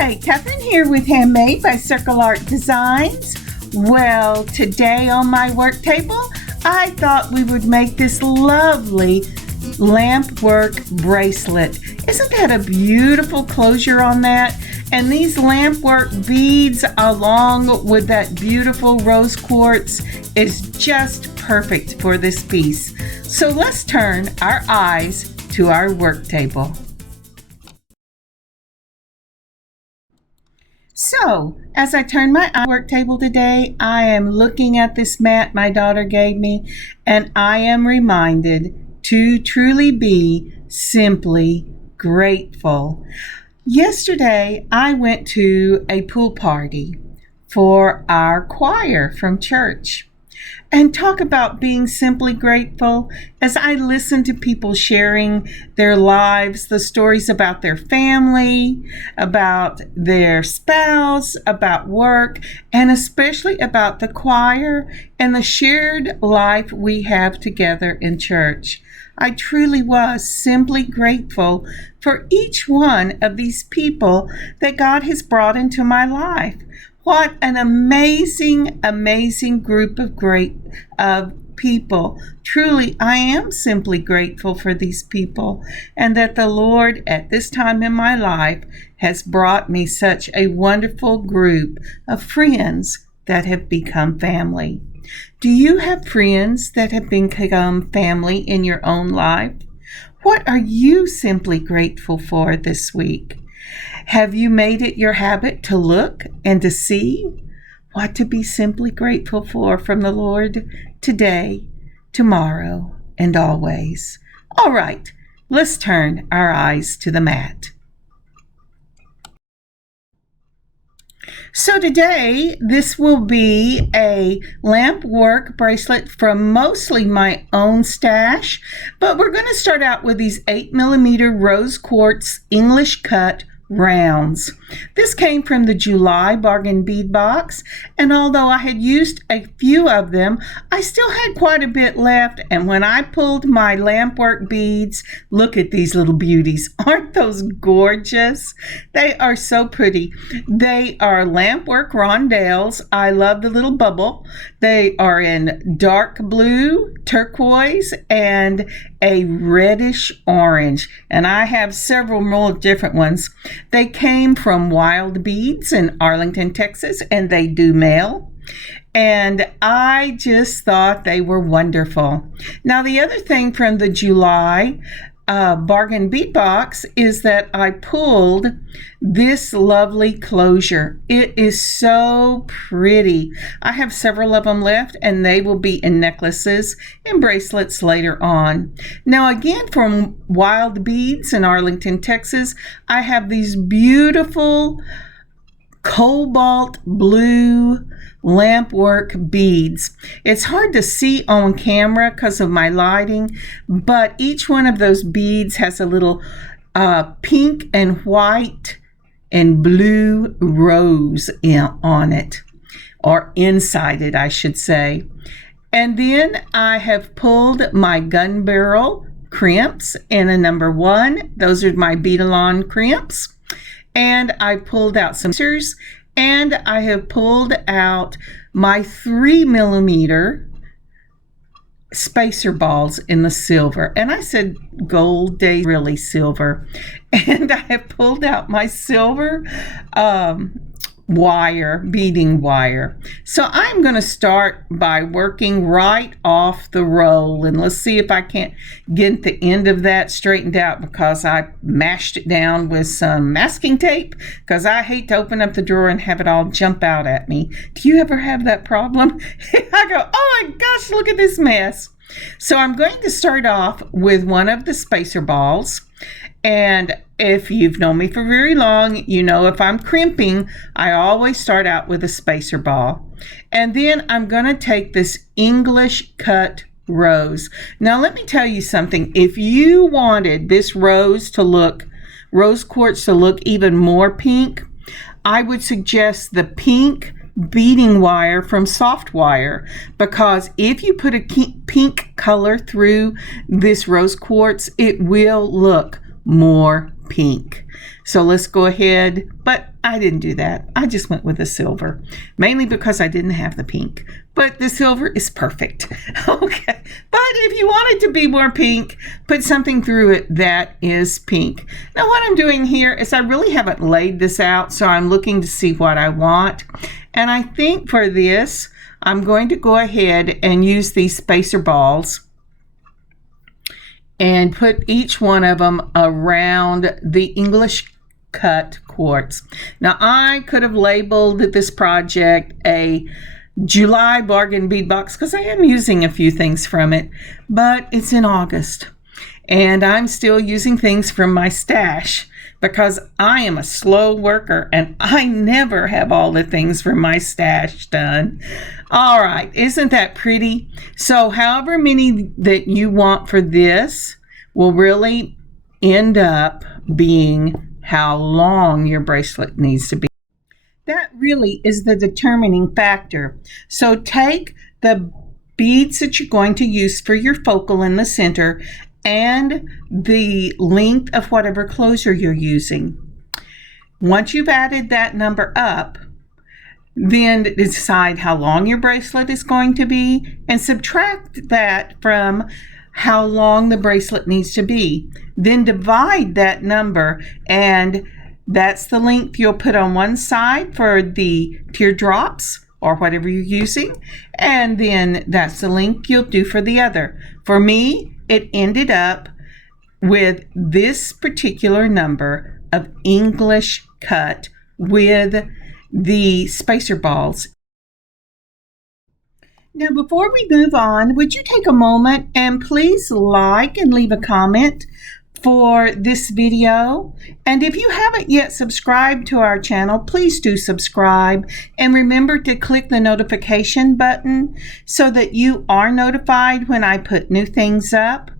Hi, Kathryn here with Handmade by Designs. Well, today on my work table, I thought we would make this lovely Lampwork bracelet. Isn't that a beautiful closure on that? And these Lampwork beads along with that beautiful rose quartz is just perfect for this piece. So let's turn our eyes to our work table. So, as I turn my work table today, I am looking at this mat my daughter gave me, and I am reminded to truly be simply grateful. Yesterday, I went to a pool party for our choir from church. And talk about being simply grateful. As I listen to people sharing their lives, the stories about their family, about their spouse, about work, and especially about the choir and the shared life we have together in church. I truly was simply grateful for each one of these people that God has brought into my life. What an amazing, amazing group of people. Truly, I am simply grateful for these people, and that the Lord at this time in my life has brought me such a wonderful group of friends that have become family. Do you have friends that have become family in your own life? What are you simply grateful for this week? Have you made it your habit to look and to see what to be simply grateful for from the Lord today, tomorrow, and always? All right, let's turn our eyes to the mat. So today, this will be a Lampwork bracelet from mostly my own stash, but we're going to start out with these 8mm rose quartz English cut rounds. This came from the July bargain bead box, and although I had used a few of them, I still had quite a bit left. And when I pulled my Lampwork beads, look at these little beauties. Aren't those gorgeous? They are so pretty. They are Lampwork rondelles. I love the little bubble. They are in dark blue, turquoise, and a reddish orange, and I have several more different ones. They came from Wild Beads in Arlington, Texas, and they do mail. And I just thought they were wonderful. Now, the other thing from the July bargain bead box is that I pulled this lovely closure. It is so pretty. I have several of them left, and they will be in necklaces and bracelets later on. Now, again, from Wild Beads in Arlington, Texas, I have these beautiful cobalt blue Lampwork beads. It's hard to see on camera because of my lighting, but each one of those beads has a little pink and white and blue rose on it, or inside it, I should say. And then I have pulled my gun barrel crimps in a number 1. Those are my bead-along crimps. And I pulled out some scissors, and I have pulled out my 3mm spacer balls in the silver. And I said gold, day really silver. And I have pulled out my silver beading wire. So I'm going to start by working right off the roll, and let's see if I can't get the end of that straightened out, because I mashed it down with some masking tape, because I hate to open up the drawer and have it all jump out at me. Do you ever have that problem? I go, oh my gosh, look at this mess. So I'm going to start off with one of the spacer balls. And if you've known me for very long, you know if I'm crimping, I always start out with a spacer ball. And then I'm going to take this English cut rose. Now let me tell you something. If you wanted this rose quartz to look even more pink, I would suggest the pink beading wire from Soft Wire, because if you put a pink color through this rose quartz, it will look more pink. So let's go ahead, but I didn't do that. I just went with the silver, mainly because I didn't have the pink, but the silver is perfect. Okay, but if you want it to be more pink, put something through it that is pink. Now what I'm doing here is I really haven't laid this out, so I'm looking to see what I want. And I think for this, I'm going to go ahead and use these spacer balls and put each one of them around the English cut quartz. Now I could have labeled this project a July bargain bead box because I am using a few things from it, but it's in August and I'm still using things from my stash because I am a slow worker and I never have all the things from my stash done. All right, isn't that pretty? So however many that you want for this will really end up being how long your bracelet needs to be. That really is the determining factor. So take the beads that you're going to use for your focal in the center and the length of whatever closure you're using. Once you've added that number up, then decide how long your bracelet is going to be and subtract that from how long the bracelet needs to be. Then divide that number, and that's the length you'll put on one side for the teardrops or whatever you're using, and then that's the length you'll do for the other. For me, it ended up with this particular number of English cut with the spacer balls. Now before we move on, would you take a moment and please like and leave a comment for this video? And if you haven't yet subscribed to our channel, please do subscribe and remember to click the notification button so that you are notified when I put new things up.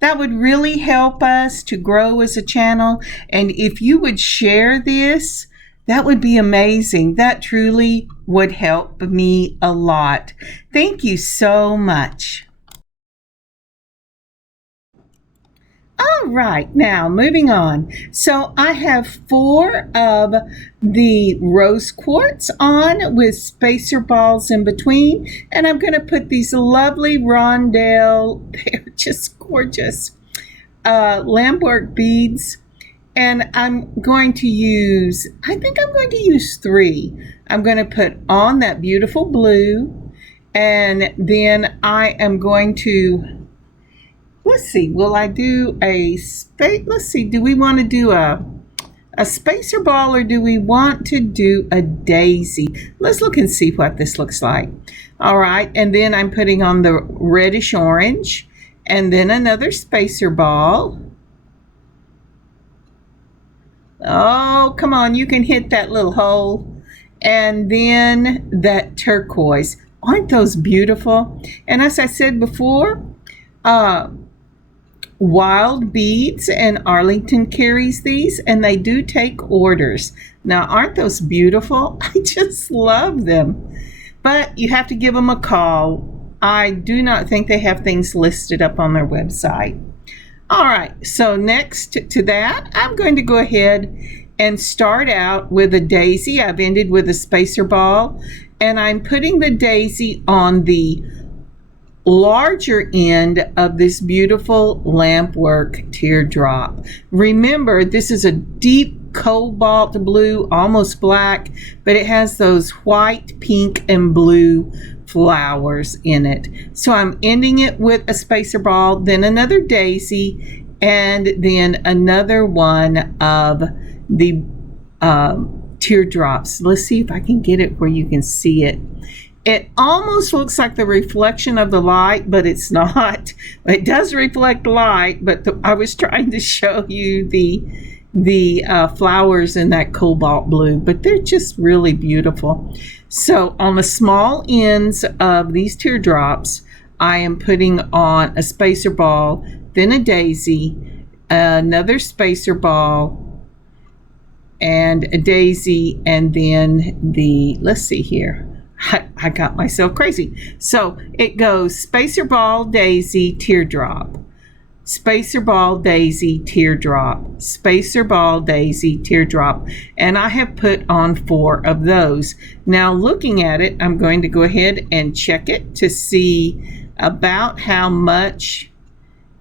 That would really help us to grow as a channel, and if you would share this, that would be amazing. That truly would help me a lot. Thank you so much. All right, now moving on. So I have 4 of the rose quartz on with spacer balls in between, and I'm going to put these lovely rondelle, they're just gorgeous, Lampwork beads. And I'm going to use, I think I'm going to use 3. I'm going to put on that beautiful blue, and then I am going to, let's see, will I do a space, let's see, do we want to do a spacer ball or do we want to do a daisy? Let's look and see what this looks like. All right, and then I'm putting on the reddish orange, and then another spacer ball. Oh, come on, you can hit that little hole. And then that turquoise. Aren't those beautiful? And as I said before, Wild Beads and Arlington carries these, and they do take orders. Now, aren't those beautiful? I just love them. But you have to give them a call. I do not think they have things listed up on their website. All right, so next to that, I'm going to go ahead and start out with a daisy. I've ended with a spacer ball, and I'm putting the daisy on the larger end of this beautiful Lampwork teardrop. Remember, this is a deep cobalt blue, almost black, but it has those white, pink, and blue flowers in it. So I'm ending it with a spacer ball, then another daisy, and then another one of the teardrops. Let's see if I can get it where you can see it. It almost looks like the reflection of the light, but it's not. It does reflect light, but I was trying to show you the flowers in that cobalt blue, but they're just really beautiful. So on the small ends of these teardrops, I am putting on a spacer ball, then a daisy, another spacer ball, and a daisy, and then the, let's see here, I got myself crazy. So it goes spacer ball, daisy, teardrop, spacer ball daisy teardrop, spacer ball daisy teardrop, and I have put on 4 of those. Now looking at it, I'm going to go ahead and check it to see about how much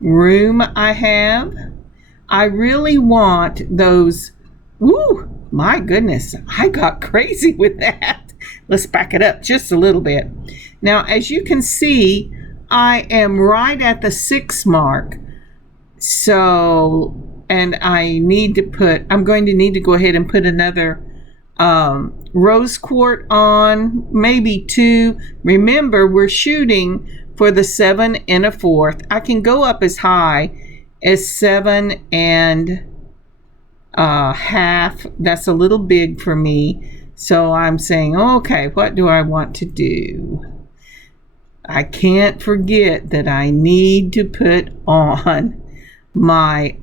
room I have. I really want those. Woo, my goodness, I got crazy with that. Let's back it up just a little bit. Now as you can see, I am right at the 6 mark. So, and I'm going to need to go ahead and put another rose quartz on, maybe 2. Remember, we're shooting for the 7 1/4. I can go up as high as 7 1/2. That's a little big for me. So I'm saying, okay, what do I want to do? I can't forget that I need to put on my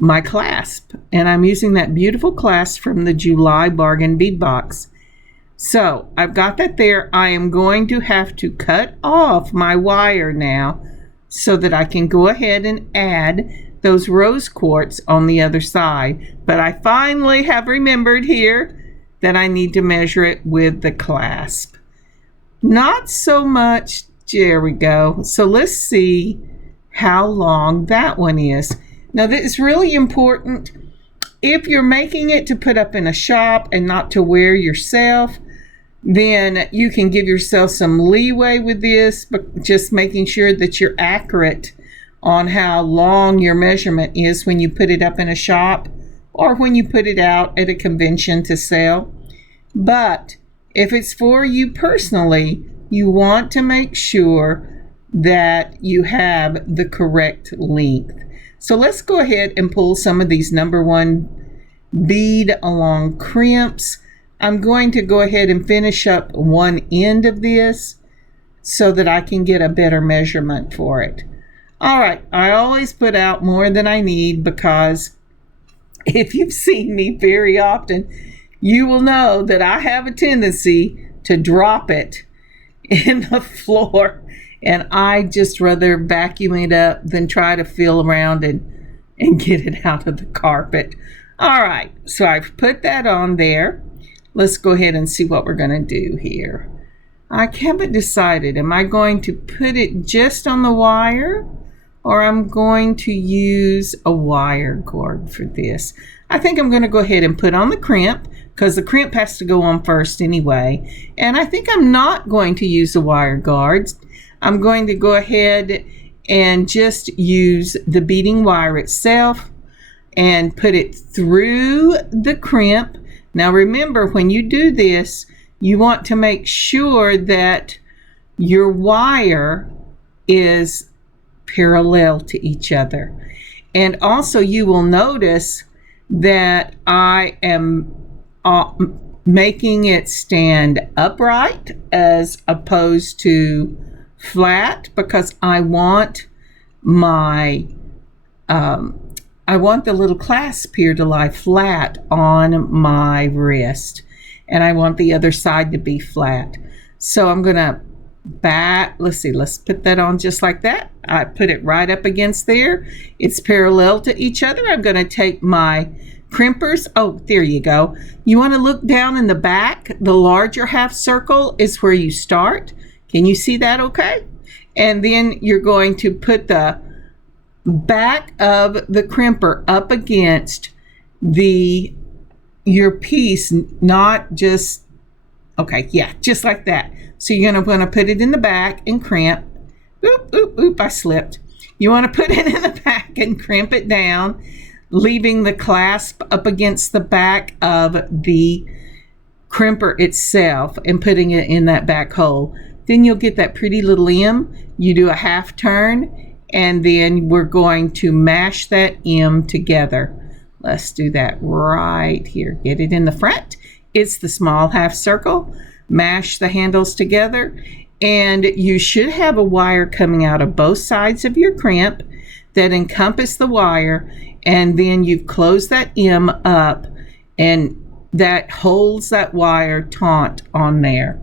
my clasp, and I'm using that beautiful clasp from the July bargain bead box. So I've got that there. I am going to have to cut off my wire now so that I can go ahead and add those rose quartz on the other side. But I finally have remembered here that I need to measure it with the clasp. Not so much. There we go. So let's see how long that one is. Now this is really important. If you're making it to put up in a shop and not to wear yourself, then you can give yourself some leeway with this, but just making sure that you're accurate on how long your measurement is when you put it up in a shop or when you put it out at a convention to sell. But if it's for you personally, you want to make sure that you have the correct length. So let's go ahead and pull some of these number 1 bead along crimps. I'm going to go ahead and finish up one end of this so that I can get a better measurement for it. All right, I always put out more than I need because if you've seen me very often, you will know that I have a tendency to drop it in the floor, and I just rather vacuum it up than try to feel around and get it out of the carpet. All right, so I've put that on there. Let's go ahead and see what we're going to do here. I haven't decided. Am I going to put it just on the wire, or I'm going to use a wire guard for this? I think I'm going to go ahead and put on the crimp because the crimp has to go on first anyway. And I think I'm not going to use the wire guards. I'm going to go ahead and just use the beading wire itself and put it through the crimp. Now remember, when you do this, you want to make sure that your wire is parallel to each other. And also you will notice that I am making it stand upright as opposed to flat, because I want my I want the little clasp here to lie flat on my wrist, and I want the other side to be flat. So I'm gonna let's put that on just like that. I put it right up against there. It's parallel to each other. I'm gonna take my crimpers. Oh, there you go. You want to look down in the back. The larger half circle is where you start. Can you see that okay? And then you're going to put the back of the crimper up against your piece, not just, okay, yeah, just like that. So you're going to put it in the back and crimp. Oop, I slipped. You want to put it in the back and crimp it down, leaving the clasp up against the back of the crimper itself and putting it in that back hole. Then you'll get that pretty little M. You do a half turn, and then we're going to mash that M together. Let's do that right here. Get it in the front. It's the small half circle. Mash the handles together, and you should have a wire coming out of both sides of your crimp that encompass the wire, and then you've closed that M up, and that holds that wire taut on there.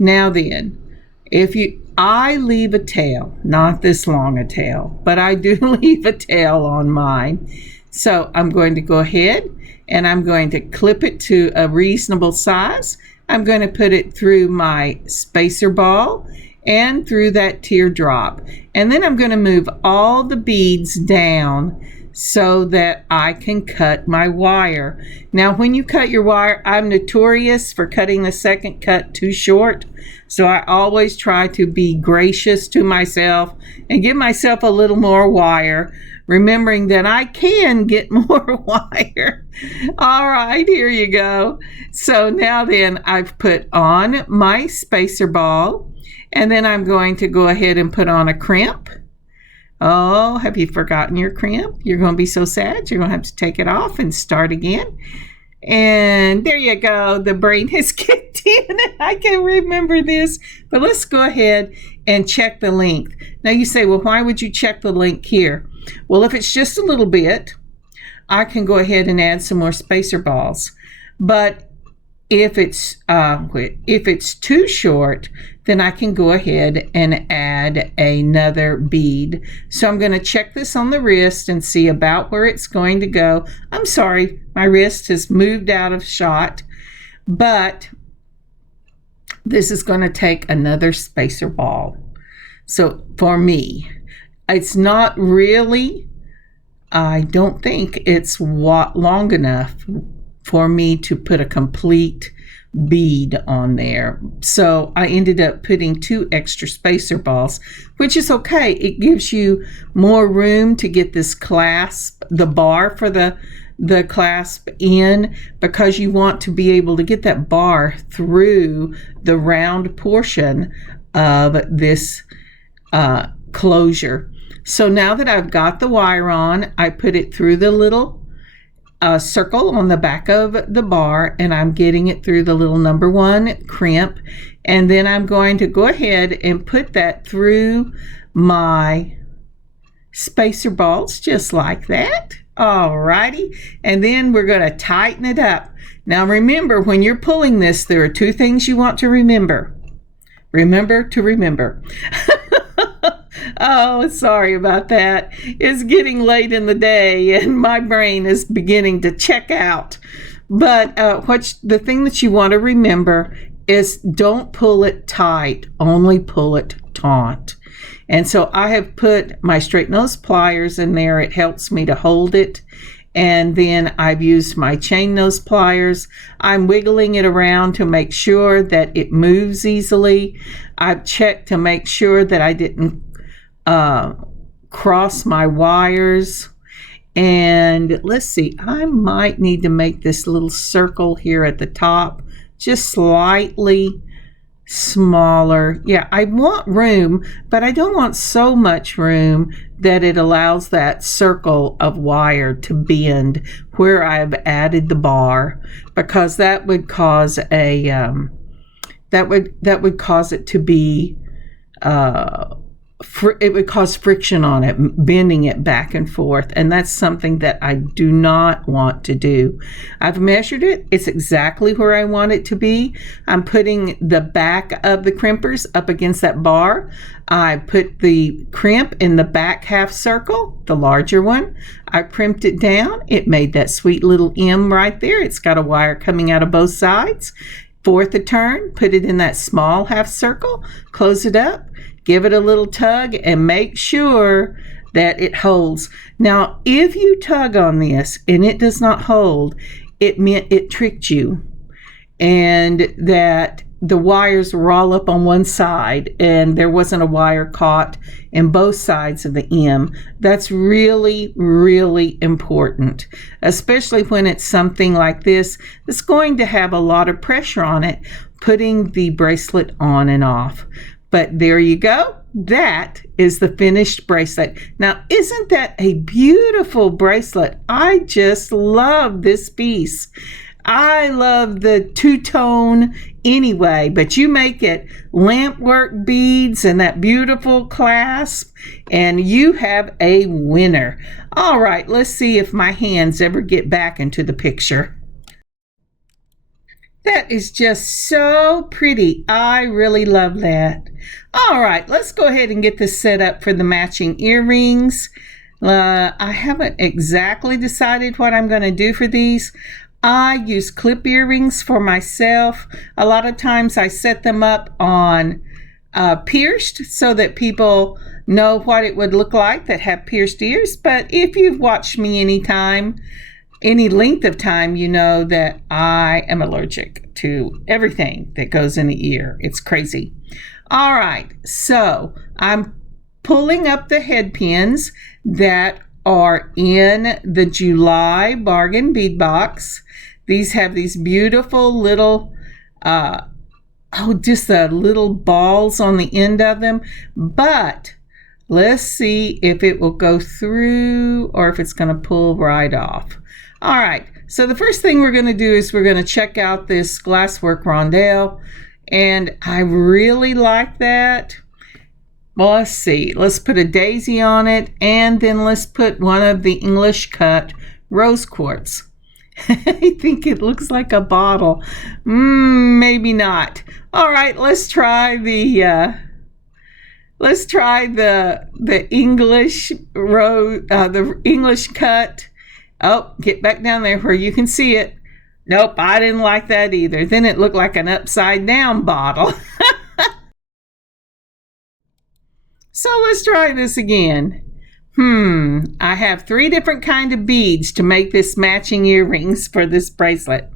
Now then, if you I leave a tail, not this long a tail, but I do leave a tail on mine. So I'm going to go ahead and I'm going to clip it to a reasonable size. I'm going to put it through my spacer ball and through that teardrop. And then I'm going to move all the beads down so that I can cut my wire. Now, when you cut your wire, I'm notorious for cutting the second cut too short. So I always try to be gracious to myself and give myself a little more wire, remembering that I can get more wire. All right, here you go. So now then I've put on my spacer ball, and then I'm going to go ahead and put on a crimp. Oh, have you forgotten your crimp? You're going to be so sad. You're going to have to take it off and start again. And there you go. The brain has kicked in. I can remember this. But let's go ahead and check the length. Now you say, well, why would you check the length here? Well, if it's just a little bit, I can go ahead and add some more spacer balls. But if it's too short, then I can go ahead and add another bead. So I'm going to check this on the wrist and see about where it's going to go. I'm sorry, my wrist has moved out of shot, but this is going to take another spacer ball. So for me, it's not really, I don't think it's long enough for me to put a complete bead on there. So I ended up putting 2 extra spacer balls, which is okay. It gives you more room to get this clasp, the bar for the clasp in, because you want to be able to get that bar through the round portion of this closure. So now that I've got the wire on, I put it through the little circle on the back of the bar, and I'm getting it through the little number 1 crimp, and then I'm going to go ahead and put that through my spacer balls just like that. Alrighty, and then we're going to tighten it up. Now remember, when you're pulling this, there are 2 things you want to remember. Remember to remember. Oh, sorry about that. It's getting late in the day and my brain is beginning to check out. But the thing that you want to remember is don't pull it tight, only pull it taut. And so I have put my straight nose pliers in there. It helps me to hold it. And then I've used my chain nose pliers. I'm wiggling it around to make sure that it moves easily. I've checked to make sure that I didn't cross my wires. And let's see, I might need to make this little circle here at the top just slightly smaller. Yeah, I want room, but I don't want so much room that it allows that circle of wire to bend where I've added the bar, because that would cause a that would cause it to be it would cause friction on it, bending it back and forth, and that's something that I do not want to do. I've measured it. It's exactly where I want it to be. I'm putting the back of the crimpers up against that bar. I put the crimp in the back half circle, the larger one. I crimped it down. It made that sweet little M right there. It's got a wire coming out of both sides. Fourth a turn, put it in that small half circle, close it up, give it a little tug, and make sure that it holds. Now, if you tug on this and it does not hold, it meant it tricked you, and that the wires were all up on one side and there wasn't a wire caught in both sides of the M. That's really, really important, especially when it's something like this that's going to have a lot of pressure on it, putting the bracelet on and off. But there you go. That is the finished bracelet. Now, isn't that a beautiful bracelet? I just love this piece. I love the two-tone anyway, but you make it lampwork beads and that beautiful clasp, and you have a winner. All right, let's see if my hands ever get back into the picture. That is just so pretty. I really love that. All right, let's go ahead and get this set up for the matching earrings. I haven't exactly decided what I'm going to do for these. I use clip earrings for myself. A lot of times I set them up on pierced so that people know what it would look like that have pierced ears. But if you've watched me any length of time, you know that I am allergic to everything that goes in the ear. It's crazy. All right, so I'm pulling up the head pins that are in the July bargain bead box. These have these beautiful little, just the little balls on the end of them. But let's see if it will go through or if it's going to pull right off. All right, so the first thing we're going to do is we're going to check out this glasswork rondelle, and I really like that. Well, let's see. Let's put a daisy on it, and then let's put one of the English cut rose quartz. I think it looks like a bottle. Maybe not. All right, let's try the English the English cut. Oh, get back down there where you can see it. Nope, I didn't like that either. Then it looked like an upside down bottle. So let's try this again. I have 3 different kind of beads to make this matching earrings for this bracelet.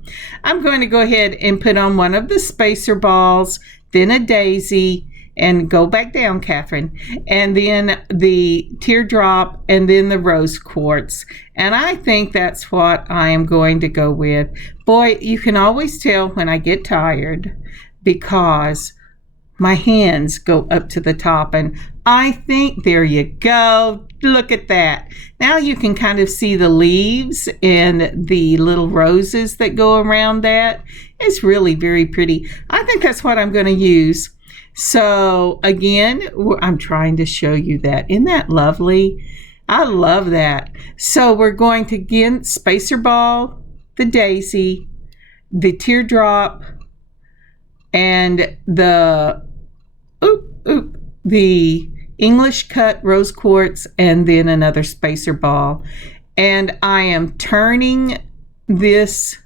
I'm going to go ahead and put on one of the spacer balls, then a daisy, and go back down, Kathryn, and then the teardrop, and then the rose quartz. And I think that's what I am going to go with. Boy, you can always tell when I get tired because my hands go up to the top, and I think, there you go. Look at that. Now you can kind of see the leaves and the little roses that go around that. It's really very pretty. I think that's what I'm going to use. So again, I'm trying to show you that. Isn't that lovely? I love that. So we're going to, again, spacer ball, the daisy, the teardrop, and the English cut rose quartz, and then another spacer ball. And I am turning this,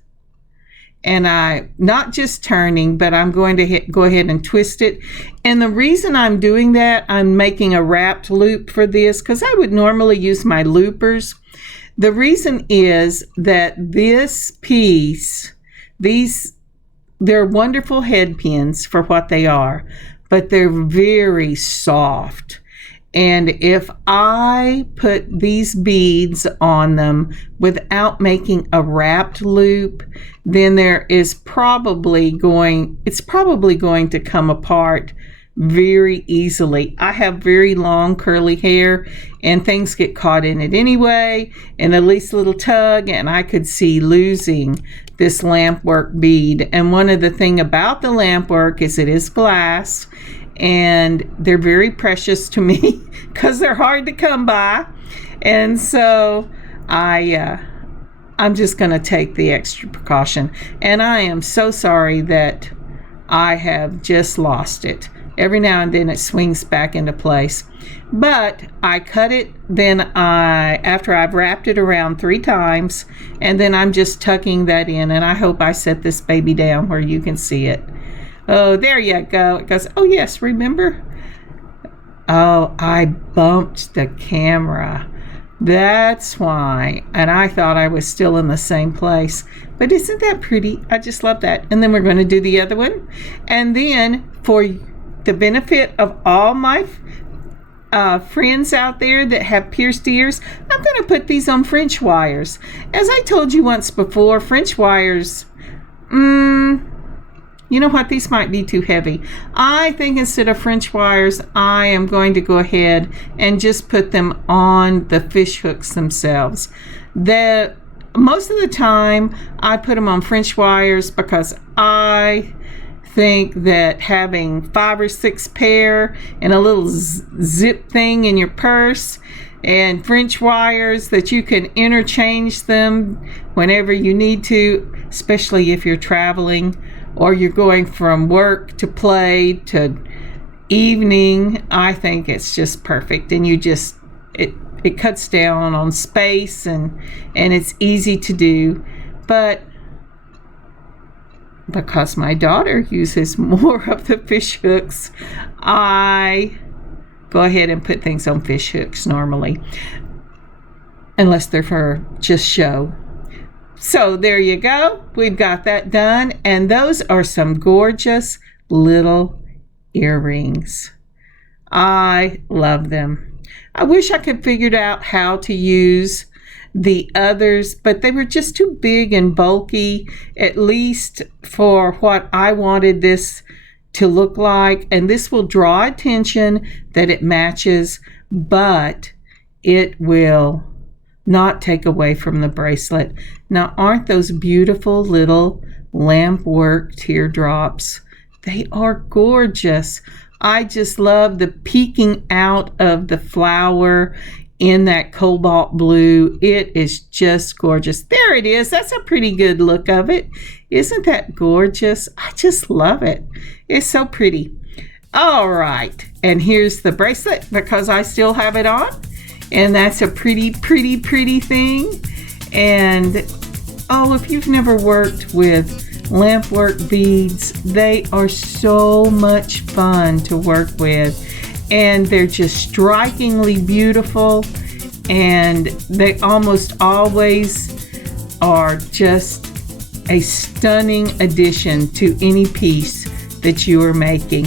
and I not just turning, but I'm going to go ahead and twist it. And the reason I'm doing that, I'm making a wrapped loop for this because I would normally use my loopers. The reason is that this piece, they're wonderful head pins for what they are, but they're very soft. And if I put these beads on them without making a wrapped loop, then it's probably going to come apart very easily. I have very long curly hair and things get caught in it anyway, and the least little tug and I could see losing this lampwork bead. And one of the things about the lampwork is it is glass, and they're very precious to me because they're hard to come by. And so I'm just going to take the extra precaution. And I am so sorry that I have just lost it. Every now and then it swings back into place. But I cut it, then after I've wrapped it around 3 times, and then I'm just tucking that in. And I hope I set this baby down where you can see it. Oh, there you go. It goes, oh yes, remember? Oh, I bumped the camera. That's why. And I thought I was still in the same place. But isn't that pretty? I just love that. And then we're going to do the other one. And then for the benefit of all my friends out there that have pierced ears, I'm going to put these on French wires. As I told you once before, French wires, you know what? These might be too heavy. I think instead of French wires, I am going to go ahead and just put them on the fish hooks themselves. Most of the time, I put them on French wires because I think that having 5 or 6 pair and a little zip thing in your purse, and French wires that you can interchange them whenever you need to, especially if you're traveling or you're going from work to play to evening. I think it's just perfect, and it cuts down on space, and it's easy to do. But because my daughter uses more of the fish hooks, I go ahead and put things on fish hooks normally, unless they're for just show. So there you go. We've got that done, and those are some gorgeous little earrings. I love them. I wish I could figure out how to use the others, but they were just too big and bulky, at least for what I wanted this to look like. And this will draw attention that it matches, but it will not take away from the bracelet. Now, aren't those beautiful little lampwork teardrops? They are gorgeous. I just love the peeking out of the flower in that cobalt blue. It is just gorgeous. There it is. That's a pretty good look of it. Isn't that gorgeous? I just love it. It's so pretty. All right. And here's the bracelet because I still have it on. And that's a pretty, pretty, pretty thing. And oh, if you've never worked with Lampwork beads, they are so much fun to work with, and they're just strikingly beautiful, and they almost always are just a stunning addition to any piece that you are making.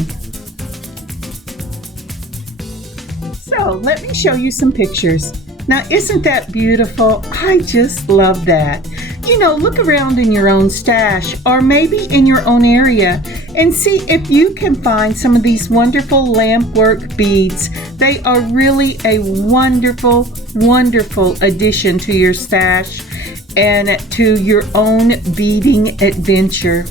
So let me show you some pictures. Now, isn't that beautiful? I just love that. You know, look around in your own stash or maybe in your own area and see if you can find some of these wonderful lampwork beads. They are really a wonderful, wonderful addition to your stash and to your own beading adventure.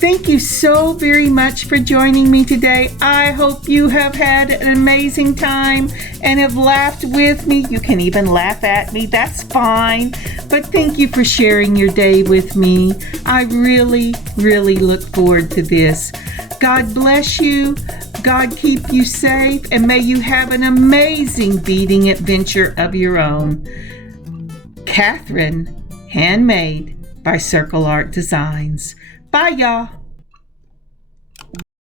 Thank you so very much for joining me today. I hope you have had an amazing time and have laughed with me. You can even laugh at me, that's fine. But thank you for sharing your day with me. I really, really look forward to this. God bless you. God keep you safe, and may you have an amazing beading adventure of your own. Kathryn, Handmade by Circle Art Designs. Bye, y'all.